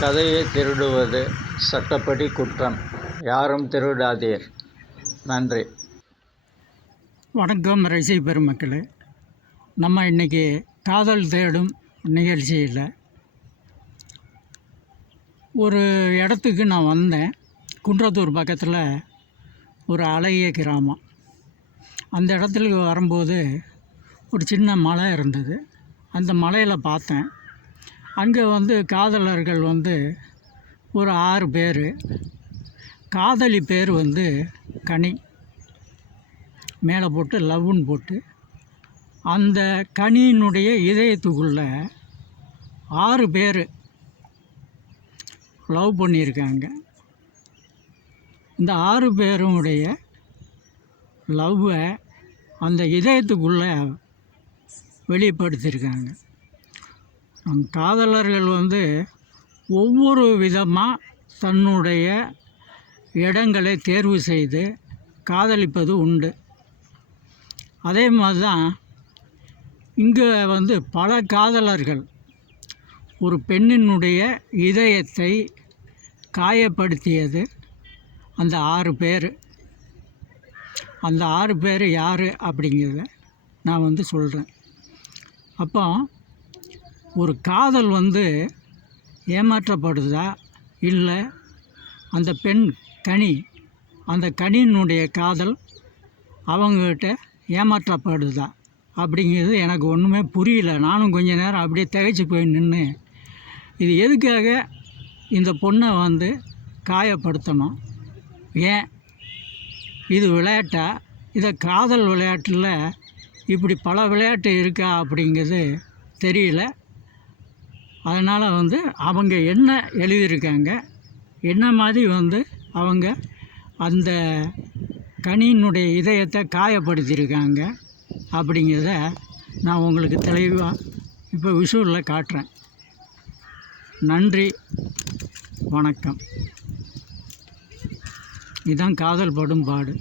கதையை திருடுவது சட்டப்படி குற்றம். யாரும் திருடாதீர். நன்றி. வணக்கம் ரசிக பெருமக்களே. நம்ம இன்றைக்கி காதல் தேடும் நிகழ்ச்சியில் ஒரு இடத்துக்கு நான் வந்தேன். குன்றத்தூர் பக்கத்தில் ஒரு அழகிய கிராமம். அந்த இடத்துக்கு வரும்போது ஒரு சின்ன மலை இருந்தது. அந்த மலையில் பார்த்தேன். அங்கே காதலர்கள் ஒரு 6 பேர். காதலி பேர் கனி. மேலே போட்டு லவ்னு போட்டு அந்த கனியினுடைய இதயத்துக்குள்ளே 6 பேர் லவ் பண்ணியிருக்காங்க. இந்த 6 பேருடைய லவ்வை அந்த இதயத்துக்குள்ளே வெளிப்படுத்தியிருக்காங்க. காதலர்கள் ஒவ்வொரு விதமாக தன்னுடைய இடங்களை தேர்வு செய்து காதலிப்பது உண்டு. அதே மாதிரி தான் இங்கே பல காதலர்கள் ஒரு பெண்ணினுடைய இதயத்தை காயப்படுத்தியது அந்த 6 பேர். அந்த 6 பேர் யார் அப்படிங்கிறத நான் சொல்கிறேன். அப்போ ஒரு காதல் ஏமாற்றப்படுதா, இல்லை அந்த பெண் கனி, அந்த கனியினுடைய காதல் அவங்கக்கிட்ட ஏமாற்றப்படுதா அப்படிங்கிறது எனக்கு ஒன்றுமே புரியல. நானும் கொஞ்ச நேரம் அப்படியே திகைச்சு போய் நின்று, இது எதுக்காக இந்த பொண்ணை காயப்படுத்தணும்? ஏன் இது விளையாட்டா? இதை காதல் விளையாட்டில் இப்படி பல விளையாட்டு இருக்கா அப்படிங்கிறது தெரியல. அதனால் அவங்க என்ன எழுதியிருக்காங்க, என்ன மாதிரி அவங்க அந்த கனியினுடைய இதயத்தை காயப்படுத்தியிருக்காங்க அப்படிங்கிறத நான் உங்களுக்கு தெளிவாக இப்போ விஷுவலில் காட்டுறேன். நன்றி, வணக்கம். இதுதான் காதல் படும் பாடு.